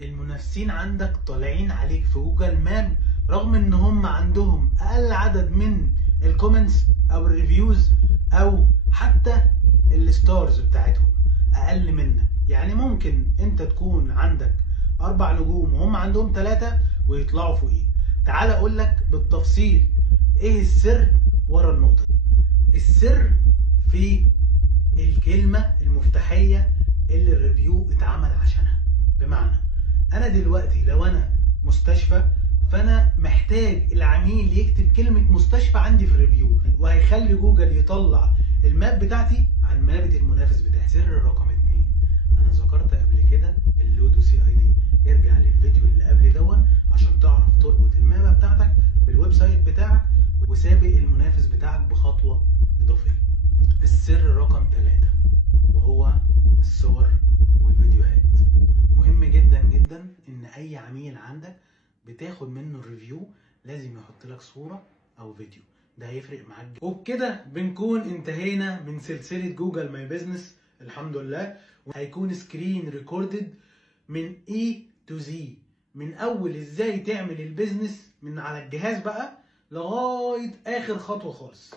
المنافسين عندك طالعين عليك في جوجل ماب رغم ان هم عندهم اقل عدد من الكومنتس او الريفيوز او حتى الستارز بتاعتهم اقل منك. يعني ممكن انت تكون عندك 4 نجوم وهم عندهم 3 ويطلعوا فوقيك. تعال اقول لك بالتفصيل ايه السر ورا النقطة دي. السر في الكلمة المفتاحية اللي الريفيو اتعمل عشانها. بمعنى انا دلوقتي لو انا مستشفى فانا محتاج العميل يكتب كلمة مستشفى عندي في الريفيو، وهيخلي جوجل يطلع الماب بتاعتي عن مابة المنافس بتاعي. سر رقم 2، انا ذكرت قبل كده اللودو سي اي دي. ارجع للفيديو اللي قبل دون عشان تعرف تربط المابة بتاعتك بالويب سايت بتاعك وسابق المنافس بتاعك بخطوة اضافية. السر رقم 3 وهو الصور والفيديوهات. مهم جدا جدا ان اي عميل عندك بتاخد منه الريفيو لازم يحط لك صورة او فيديو، ده هيفرق معاك جدا. وبكده بنكون انتهينا من سلسلة جوجل ماي بيزنس الحمد لله. وهيكون سكرين ريكوردد من E to Z، من اول ازاي تعمل البيزنس من على الجهاز بقى لغاية اخر خطوة خالص.